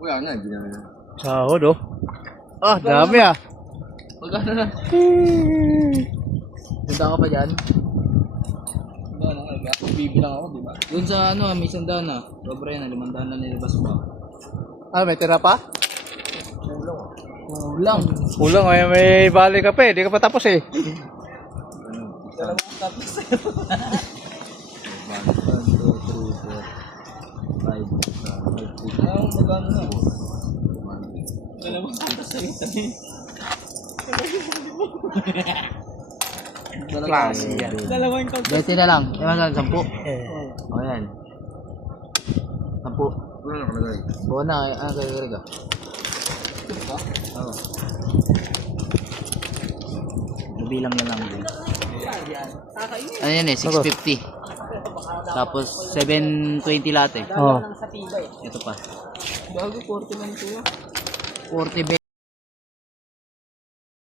Wala na, hindi na. Sahod oh. Ah, dami ah. Magkano na? Punta ka pa dyan? Wala na, bibilang ako, di ba? Doon sa ano, may sandaan na. Sobra yan, 500 na nilabas mo. Ah, may tira pa? Kulang. Kulang, may balik ka pa eh. Di ka pa tapos eh. Dalawang tapos. 1, 2, 3, 4, 5, 6, 7, 8, 9, 10. Ano, magkano na? Dalawang tapos sa ito eh. Klase yan. Dalawang tapos. 20 na lang. Ewan na, 10. Eh. O yan. 10. Wala na kalagay. Buo na, kaya ka. Oo. Nabilang na lang din. Ano yan eh, 650. Tapos 720 lahat eh. Oh. Ito pa. Bago, 40 lang ito. 40